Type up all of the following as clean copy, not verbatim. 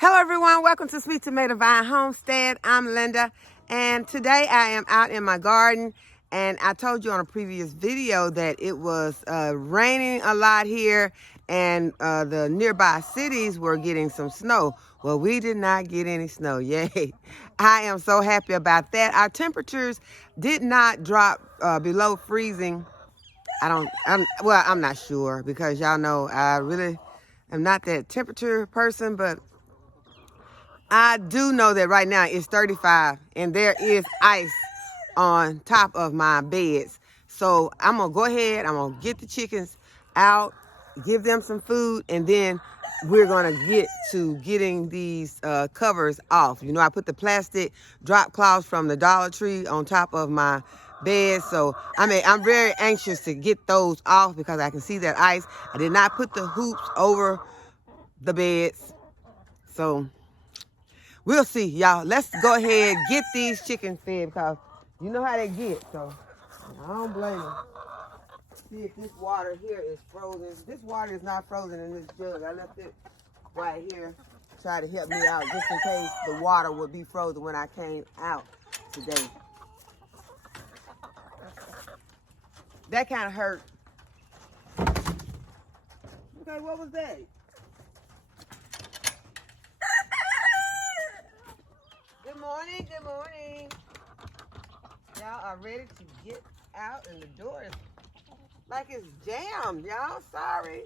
Hello everyone, welcome to Sweet Tomato Vine Homestead. I'm Linda, and today I am out in my garden, and I told you on a previous video that it was raining a lot here, and the nearby cities were getting some snow. Well, we did not get any snow, yay. I am so happy about that. Our temperatures did not drop below freezing. I'm not sure, because y'all know I really am not that temperature person, but I do know that right now it's 35 and there is ice on top of my beds. So I'm going to go ahead, I'm going to get the chickens out, give them some food, and then we're going to get to getting these covers off. You know, I put the plastic drop cloths from the Dollar Tree on top of my bed. So I'm very anxious to get those off because I can see that ice. I did not put the hoops over the beds. So we'll see, y'all. Let's go ahead and get these chickens fed because you know how they get. So I don't blame them. See if this water here is frozen. This water is not frozen in this jug. I left it right here. Try to help me out just in case the water would be frozen when I came out today. That kind of hurt. Okay, what was that? Good morning, good morning. Y'all are ready to get out, and the door is like it's jammed, y'all. Sorry.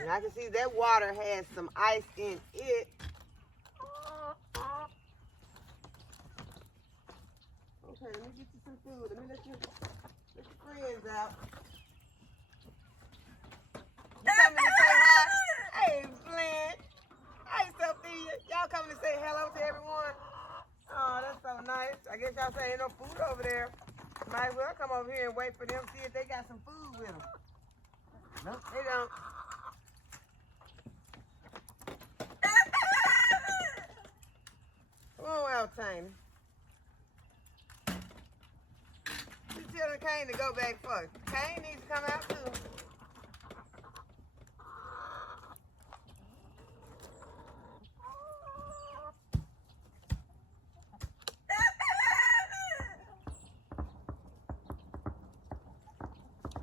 And I can see that water has some ice in it. Okay, let me get you some food. Let me let your friends out. You coming to say hi? Hey, Flint. Hey, Sophia. Y'all coming to say hello to everyone? Oh, that's so nice. I guess y'all say ain't no food over there. Might as well come over here and wait for them, see if they got some food with them. Nope, they don't. Come on out, Tiny. You telling Kane to go back first. Kane needs to come out too.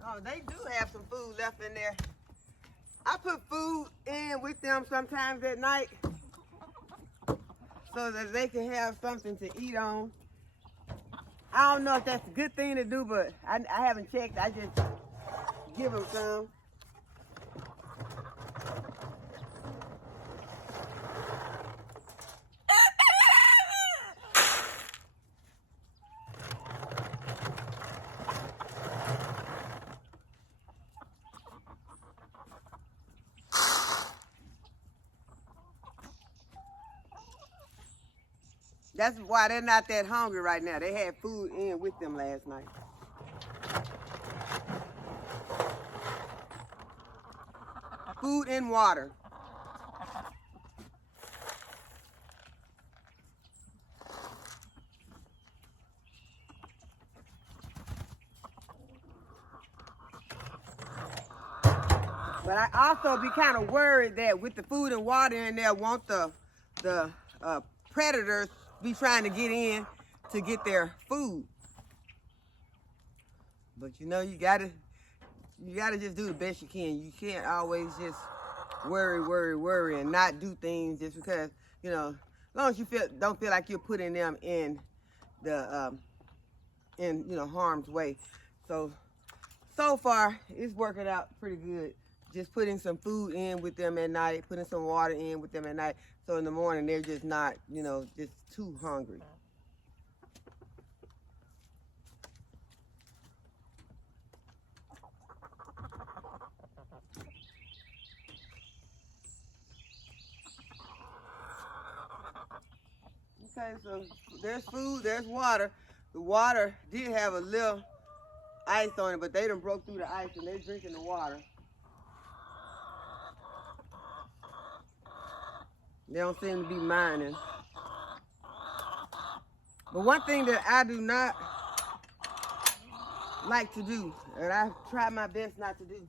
Oh, they do have some food left in there. I put food in with them sometimes at night so that they can have something to eat on. I don't know if that's a good thing to do, but I haven't checked. I just give them some. That's why they're not that hungry right now. They had food in with them last night. Food and water. But I also be kind of worried that with the food and water in there, won't the predators be trying to get in to get their food. But you know, you gotta just do the best you can. You can't always just worry and not do things just because, you know, as long as you don't feel like you're putting them in the harm's way. So far it's working out pretty good. Just putting some food in with them at night, putting some water in with them at night. So in the morning, they're just not, just too hungry. Okay, so there's food, there's water. The water did have a little ice on it, but they done broke through the ice and they're drinking the water. They don't seem to be minding. But one thing that I do not like to do, and I try my best not to do,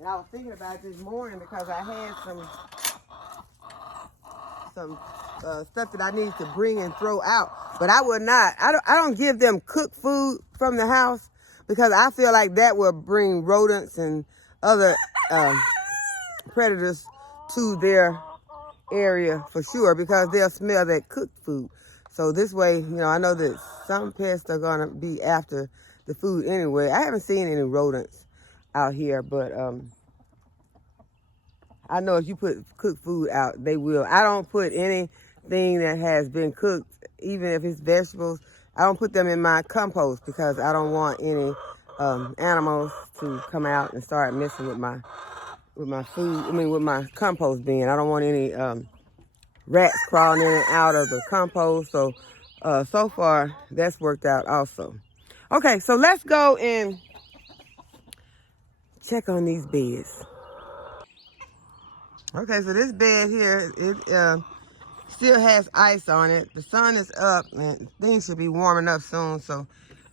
And I was thinking about it this morning because I had some stuff that I need to bring and throw out. But I would not. I don't give them cooked food from the house because I feel like that will bring rodents and other predators to their area for sure because they'll smell that cooked food. So this way, you know, I know that some pests are gonna be after the food anyway. I haven't seen any rodents out here, but I know if you put cooked food out, they will. I don't put anything that has been cooked, even if it's vegetables. I don't put them in my compost because I don't want any animals to come out and start messing with my food. I mean, with my compost bin. I don't want any rats crawling in and out of the compost. So, so far that's worked out also. Okay, so let's go and check on these beds. Okay, so this bed here, it still has ice on it. The sun is up and things should be warming up soon. So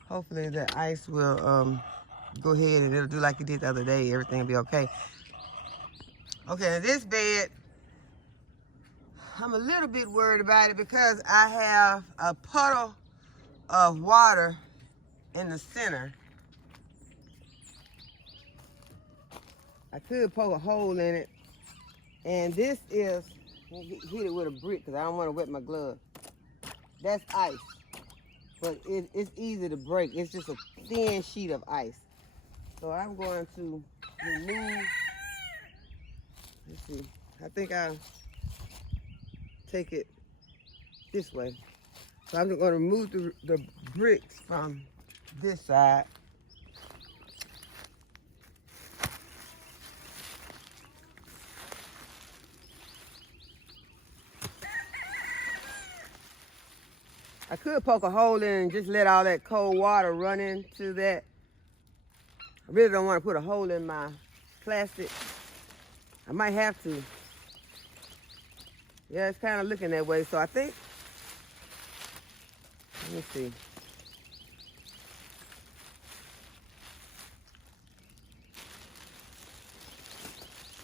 hopefully the ice will go ahead and it'll do like it did the other day. Everything will be okay. Okay, this bed, I'm a little bit worried about it because I have a puddle of water in the center. I could poke a hole in it. And this is, hit it with a brick because I don't want to wet my glove. That's ice. But it's easy to break. It's just a thin sheet of ice. So I'm going to remove, let's see, I think I'll take it this way. So I'm just going to remove the bricks from this side. I could poke a hole in and just let all that cold water run into that. I really don't want to put a hole in my plastic. I might have to. Yeah, it's kind of looking that way. So I think, let me see.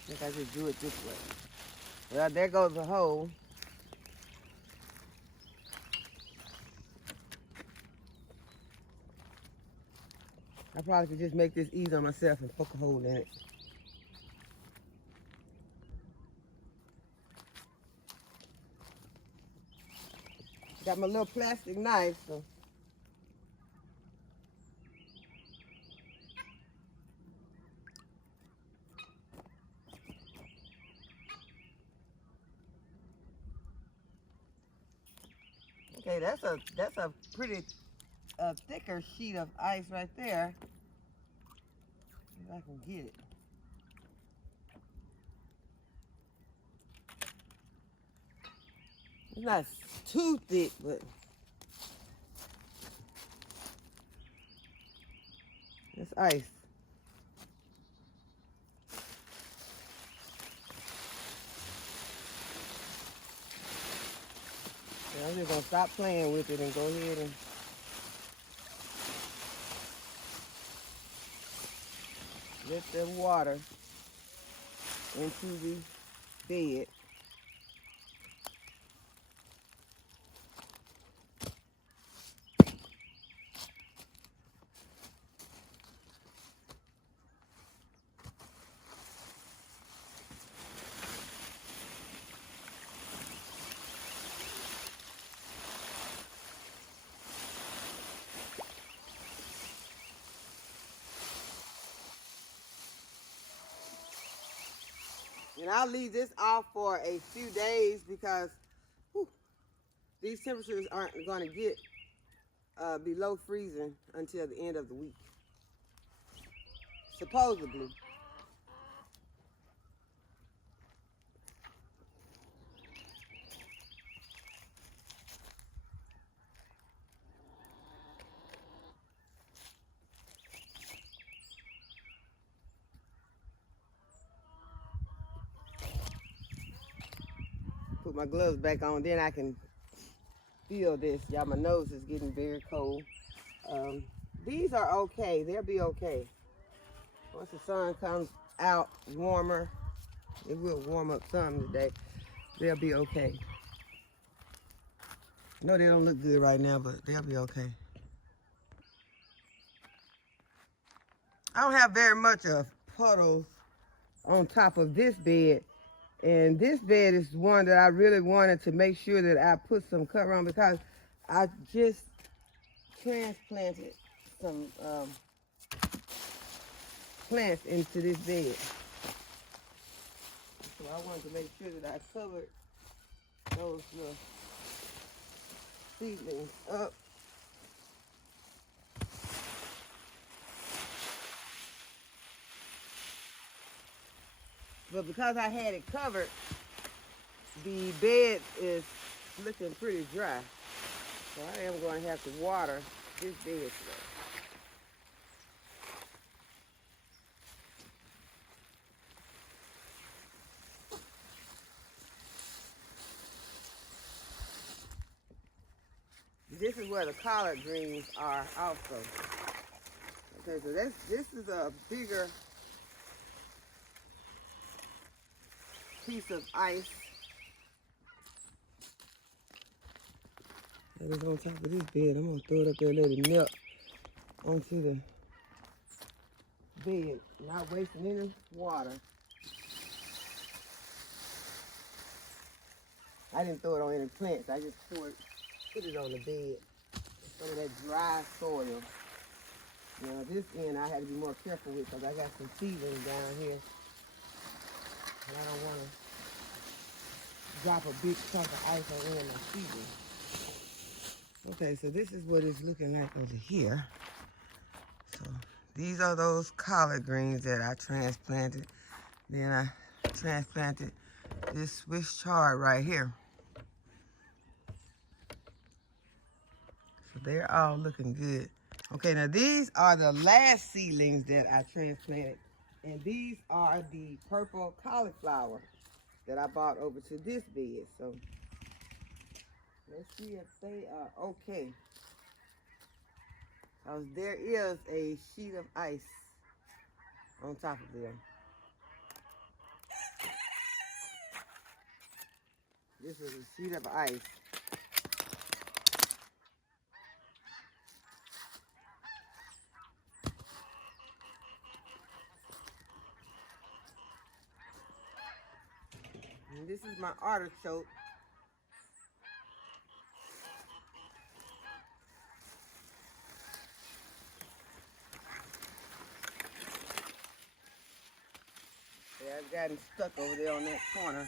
I think I just do it this way. Well, there goes the hole. I probably could just make this easy on myself and poke a hole in it. Got my little plastic knife, so. Okay, that's a pretty thicker sheet of ice right there. If I can get it. It's not too thick, but it's ice. Yeah, I'm just gonna stop playing with it and go ahead and let the water into the bed. And I'll leave this off for a few days because these temperatures aren't going to get below freezing until the end of the week, supposedly. Put my gloves back on, then I can feel this. Y'all, my nose is getting very cold. These are okay. They'll be okay. Once the sun comes out warmer. It will warm up some today. They'll be okay. No, they don't look good right now, but they'll be okay. I don't have very much of puddles on top of this bed. And this bed is one that I really wanted to make sure that I put some cover on, because I just transplanted some plants into this bed. So I wanted to make sure that I covered those little seedlings up. But because I had it covered, the bed is looking pretty dry. So I am going to have to water this bed today. This is where the collard greens are also. Okay, so this is a bigger piece of ice. That is on top of this bed. I'm gonna throw it up there and let it melt onto the bed, not wasting any water. I didn't throw it on any plants. I just put it on the bed. Some of that dry soil. Now this end I had to be more careful with, because I got some seedlings down here. And I don't want to drop a big chunk of ice on any of my seedlings. Okay, so this is what it's looking like over here. So these are those collard greens that I transplanted. Then I transplanted this Swiss chard right here. So they're all looking good. Okay, now these are the last seedlings that I transplanted. And these are the purple cauliflower that I bought over to this bed. So let's see if they are okay. Because there is a sheet of ice on top of them. This is a sheet of ice. And this is my artichoke. Yeah, I've gotten stuck over there on that corner.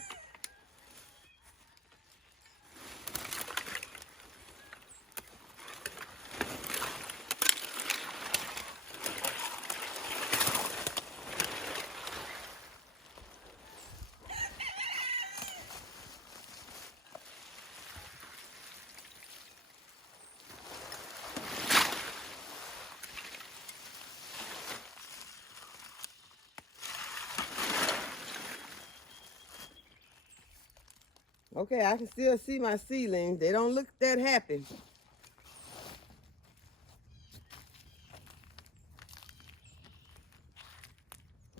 Okay, I can still see my seedlings. They don't look that happy.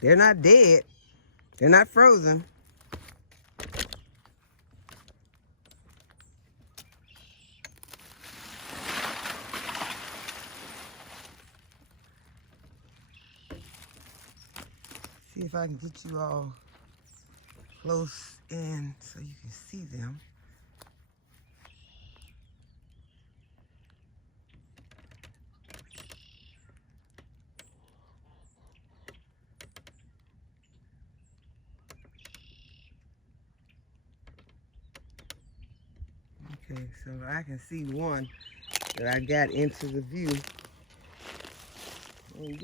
They're not dead. They're not frozen. See if I can get you all close in so you can see them. Okay, so I can see one that I got into the view. And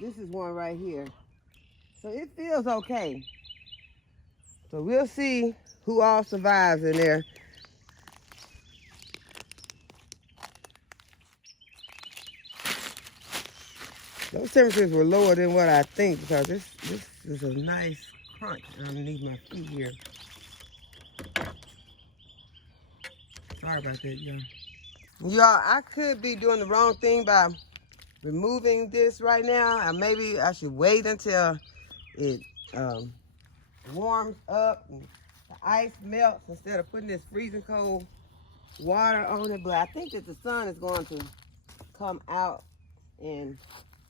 this is one right here. So it feels okay. So we'll see who all survives in there. Those temperatures were lower than what I think, because this is a nice crunch underneath my feet here. Sorry about that, y'all. Y'all, I could be doing the wrong thing by removing this right now. Maybe I should wait until it warms up and the ice melts instead of putting this freezing cold water on it. But I think that the sun is going to come out and,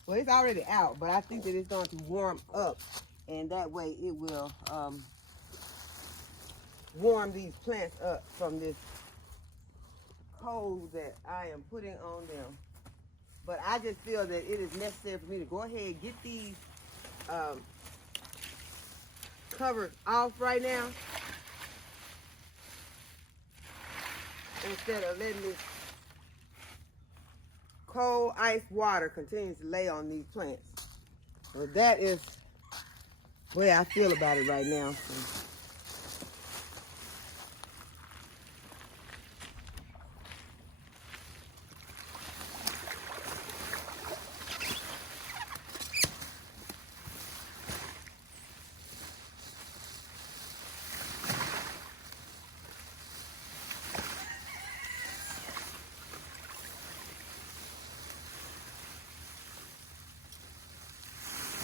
well, it's already out, but I think that it's going to warm up, and that way it will warm these plants up from this cold that I am putting on them. But I just feel that it is necessary for me to go ahead and get these covers off right now, instead of letting this cold ice water continue to lay on these plants. So that is the way I feel about it right now.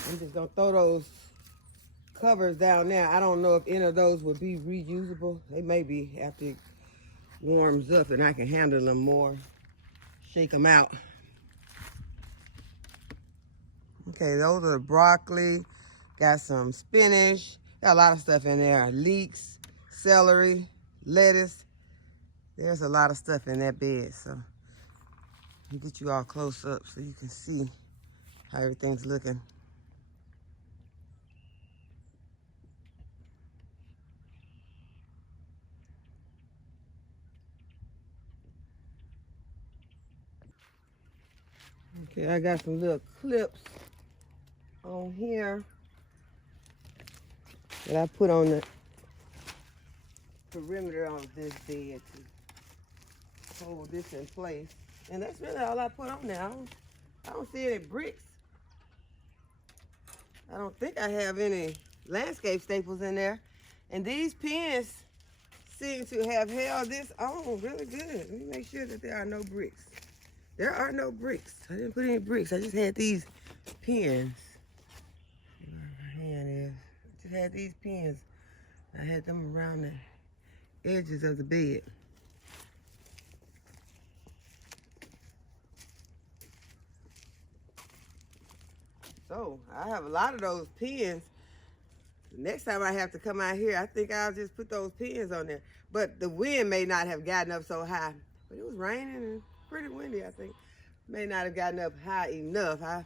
I'm just gonna throw those covers down there. I don't know if any of those would be reusable. They may be after it warms up and I can handle them more. Shake them out. Okay, those are broccoli. Got some spinach. Got a lot of stuff in there. Leeks, celery, lettuce. There's a lot of stuff in that bed. So I'll get you all close up so you can see how everything's looking. Okay, I got some little clips on here that I put on the perimeter of this bed to hold this in place. And that's really all I put on there. I don't see any bricks. I don't think I have any landscape staples in there. And these pins seem to have held this on really good. Let me make sure that there are no bricks. There are no bricks. I didn't put any bricks. I just had these pins. Where my hand is. I just had these pins. I had them around the edges of the bed. So I have a lot of those pins. Next time I have to come out here, I think I'll just put those pins on there. But the wind may not have gotten up so high. But it was raining and pretty windy, I think. May not have gotten up high enough. I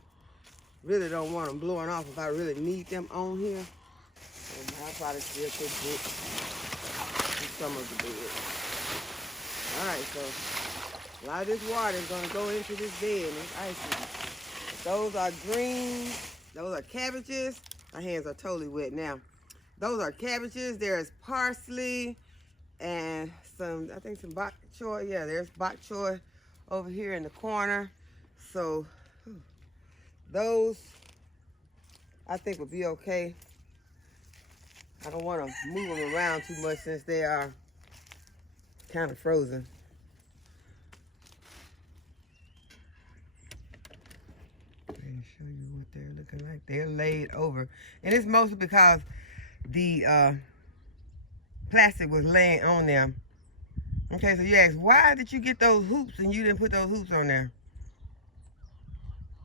really don't want them blowing off if I really need them on here. And I'll probably still put bricks in some of the bed. All right, so a lot of this water is going to go into this bed and it's icy. Those are greens. Those are cabbages. My hands are totally wet now. Those are cabbages. There's parsley and some, I think some bok choy. Yeah, there's bok choy over here in the corner. So those I think would be okay. I don't want to move them around too much since they are kind of frozen. Let me show you what they're looking like. They're laid over. And it's mostly because the plastic was laying on them. Okay, so you ask, why did you get those hoops and you didn't put those hoops on there?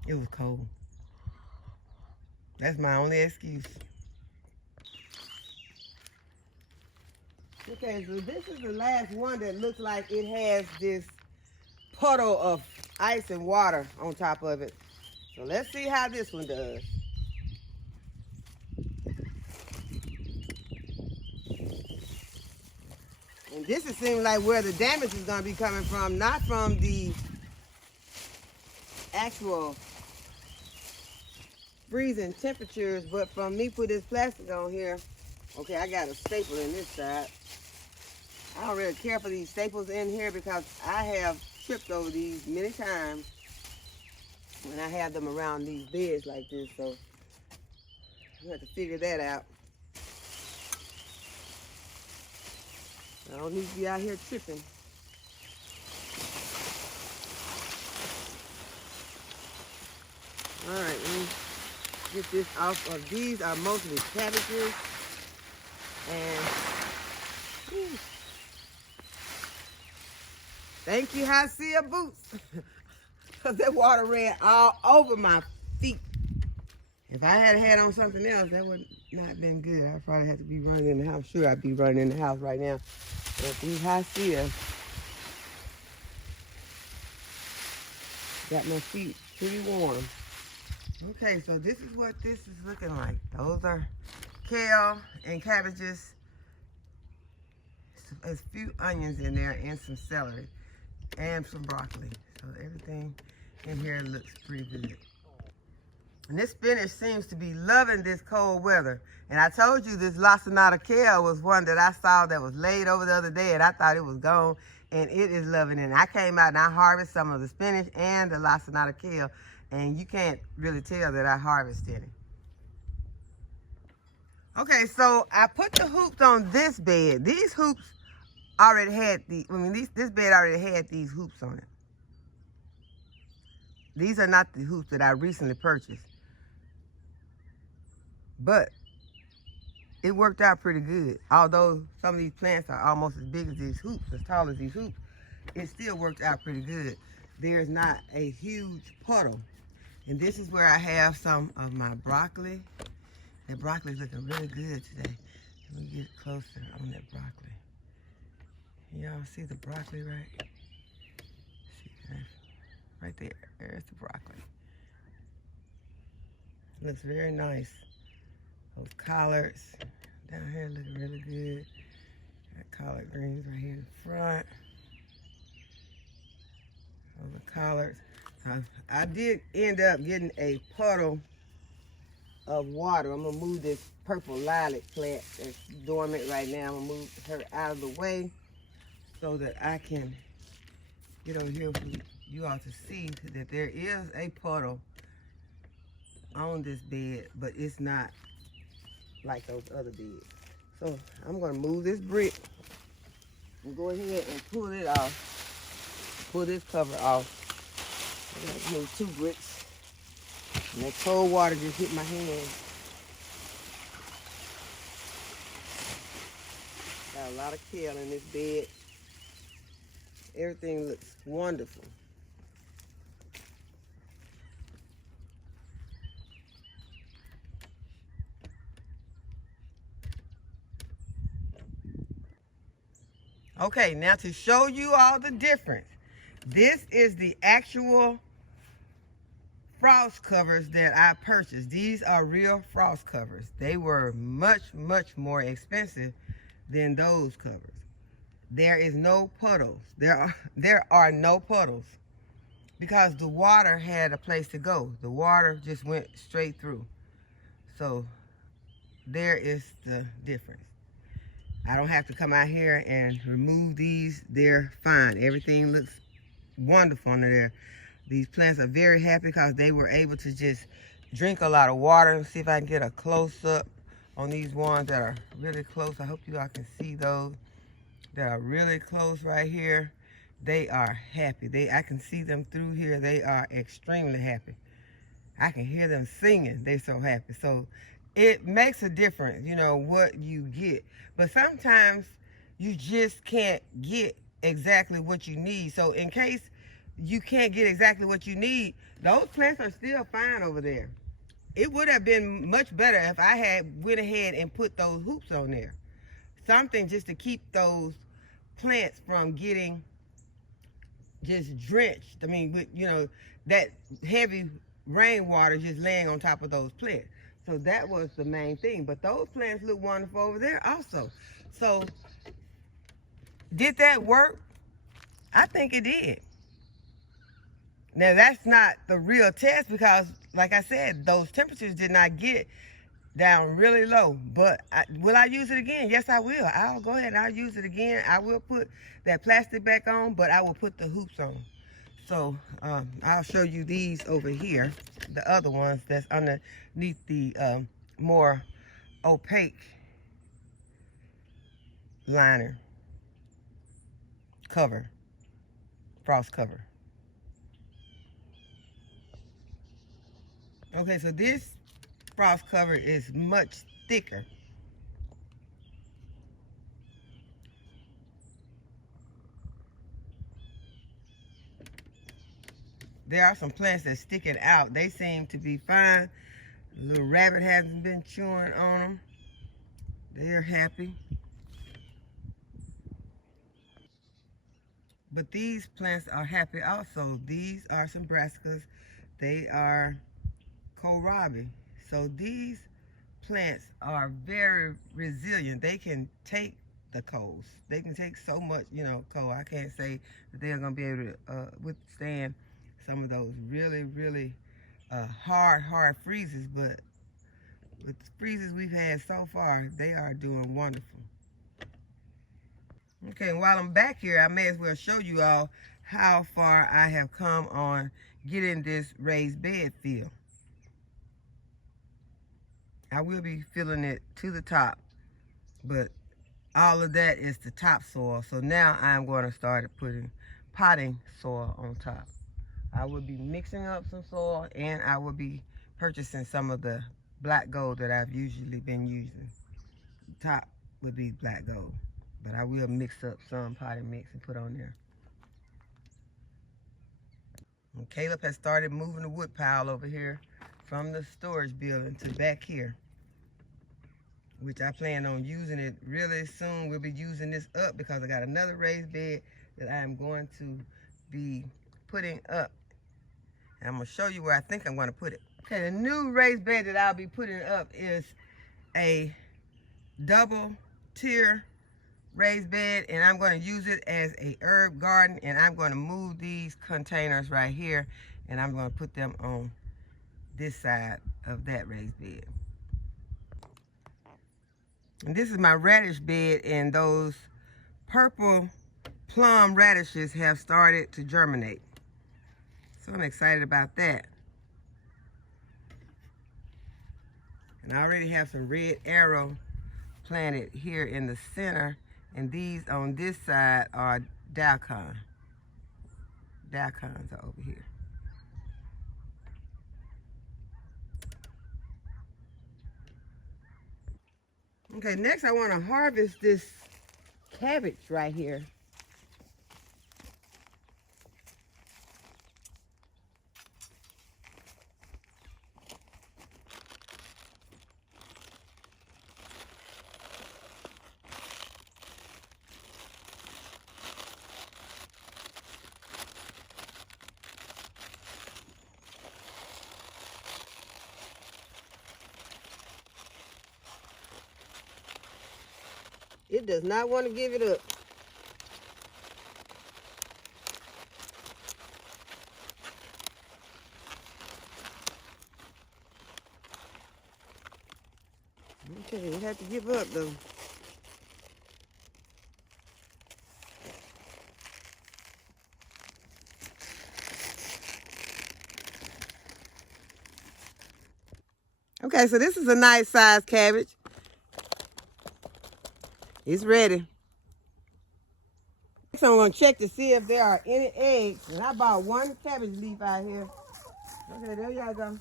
It was cold. That's my only excuse. Okay, so this is the last one that looks like it has this puddle of ice and water on top of it. So let's see how this one does. And this is seeming like where the damage is going to be coming from, not from the actual freezing temperatures, but from me put this plastic on here. Okay, I got a staple in this side. I don't really care for these staples in here because I have tripped over these many times when I have them around these beds like this, so you have to figure that out. I don't need to be out here tripping. All right, let me get this off of, these are mostly cabbages. And whew, thank you, High Seal boots. Because that water ran all over my feet. If I had on something else, that would not have been good. I'd probably have to be running in the house. Sure, I'd be running in the house right now. But these High Seal got my feet pretty warm. Okay, so this is what this is looking like. Those are kale and cabbages. There's a few onions in there and some celery and some broccoli. So everything in here looks pretty good. And this spinach seems to be loving this cold weather. And I told you this lacinato kale was one that I saw that was laid over the other day, and I thought it was gone, and it is loving it. And I came out and I harvested some of the spinach and the lacinato kale, and you can't really tell that I harvested it. Okay, so I put the hoops on this bed. These hoops already had this bed already had these hoops on it. These are not the hoops that I recently purchased. But it worked out pretty good. Although some of these plants are almost as big as these hoops, as tall as these hoops, it still worked out pretty good. There's not a huge puddle. And this is where I have some of my broccoli. That broccoli is looking really good today. Let me get closer on that broccoli. Y'all see the broccoli, right? See, right there. There's the broccoli. Looks very nice. Those collards down here looking really good. Got collard greens right here in front. Those are collards. I did end up getting a puddle of water. I'm gonna move this purple lilac plant that's dormant right now. I'm gonna move her out of the way so that I can get over here for you all to see that there is a puddle on this bed, but it's not like those other beds. So I'm gonna move this brick and go ahead and pull it off. Pull this cover off. I'm gonna move 2 bricks. And that cold water just hit my hand. Got a lot of kale in this bed. Everything looks wonderful. Okay, now to show you all the difference. This is the actual frost covers that I purchased. These are real frost covers. They were much, much more expensive than those covers. There is no puddles. There are no puddles because the water had a place to go. The water just went straight through. So there is the difference. I don't have to come out here and remove these. They're fine. Everything looks wonderful under there. These plants are very happy because they were able to just drink a lot of water. Let's see if I can get a close-up on these ones that are really close. I hope you all can see those that are really close right here. They are happy. I can see them through here. They are extremely happy. I can hear them singing. They're so happy. So it makes a difference, you know, what you get. But sometimes you just can't get exactly what you need. So in case you can't get exactly what you need, those plants are still fine over there. It would have been much better if I had went ahead and put those hoops on there. Something just to keep those plants from getting just drenched. I mean, with, you know, that heavy rainwater just laying on top of those plants. So that was the main thing. But those plants look wonderful over there also. So did that work? I think it did. Now that's not the real test because, like I said, those temperatures did not get down really low. But will I use it again? Yes, I will. I'll go ahead and I'll use it again. I will put that plastic back on, but I will put the hoops on. So I'll show you these over here, the other ones that's underneath the more opaque liner cover, frost cover. Okay, so this frost cover is much thicker. There are some plants that's sticking out. They seem to be fine. The little rabbit hasn't been chewing on them. They're happy. But these plants are happy also. These are some brassicas. They are kohlrabi. So these plants are very resilient. They can take the colds. They can take so much, cold. I can't say that they're going to be able to withstand some of those really hard freezes, but with the freezes we've had so far, they are doing wonderful. Okay, while I'm back here, I may as well show you all how far I have come on getting this raised bed filled. I will be filling it to the top, but all of that is the topsoil. So now I'm going to start putting potting soil on top. I will be mixing up some soil, and I will be purchasing some of the black gold that I've usually been using. The top would be black gold, but I will mix up some potting mix and put on there. And Caleb has started moving the wood pile over here from the storage building to back here, which I plan on using it really soon. We'll be using this up because I got another raised bed that I'm going to be putting up. And I'm going to show you where I think I'm going to put it. Okay, the new raised bed that I'll be putting up is a double tier raised bed, and I'm going to use it as a herb garden, and I'm going to move these containers right here, and I'm going to put them on this side of that raised bed. And this is my radish bed, and those purple plum radishes have started to germinate. So I'm excited about that. And I already have some red arrow planted here in the center, and these on this side are daikon. Daikons are over here. Okay, next I want to harvest this cabbage right here. It does not want to give it up. Okay, you have to give up though. Okay, so this is a nice size cabbage. It's ready. So I'm gonna check to see if there are any eggs. And I bought one cabbage leaf out here. Okay, there y'all go.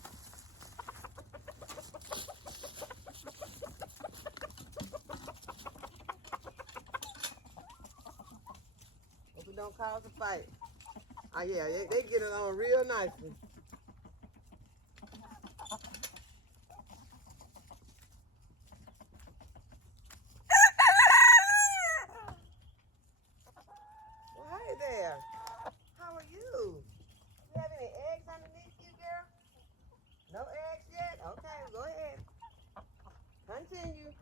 Hope it don't cause a fight. Oh yeah, they get along real nicely. There. How are you? You have any eggs underneath you, girl? No eggs yet? Okay, go ahead. Continue.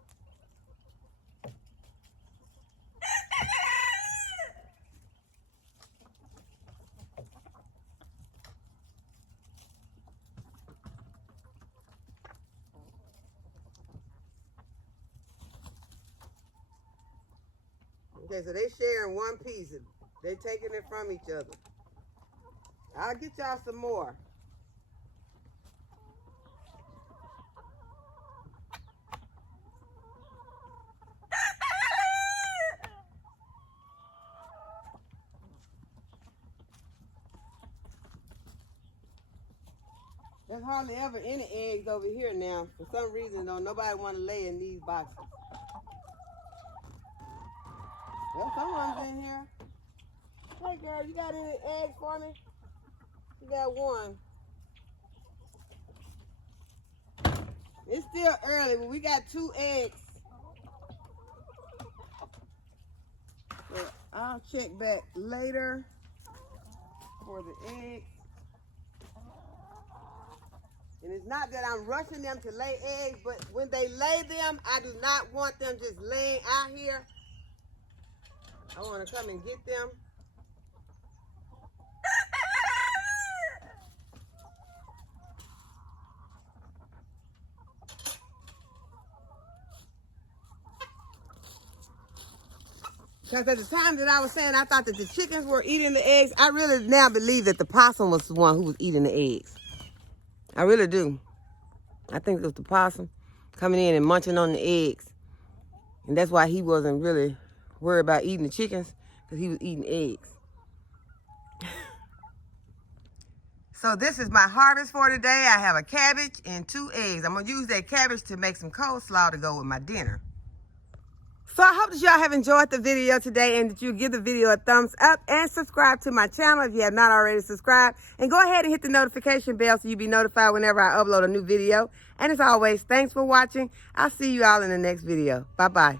Okay, so they sharing one piece. They're taking it from each other. I'll get y'all some more. There's hardly ever any eggs over here now. For some reason, though, nobody want to lay in these boxes. Well, someone's in here. Hey, girl, you got any eggs for me? You got one. It's still early, but we got 2 eggs. But I'll check back later for the eggs. And it's not that I'm rushing them to lay eggs, but when they lay them, I do not want them just laying out here. I want to come and get them. Because at the time that I was saying I thought that the chickens were eating the eggs, I really now believe that the possum was the one who was eating the eggs. I really do. I think it was the possum coming in and munching on the eggs. And that's why he wasn't really worried about eating the chickens, because he was eating eggs. So this is my harvest for today. I have a cabbage and 2 eggs. I'm going to use that cabbage to make some coleslaw to go with my dinner. So I hope that y'all have enjoyed the video today and that you give the video a thumbs up and subscribe to my channel if you have not already subscribed. And go ahead and hit the notification bell so you'll be notified whenever I upload a new video. And as always, thanks for watching. I'll see you all in the next video. Bye-bye.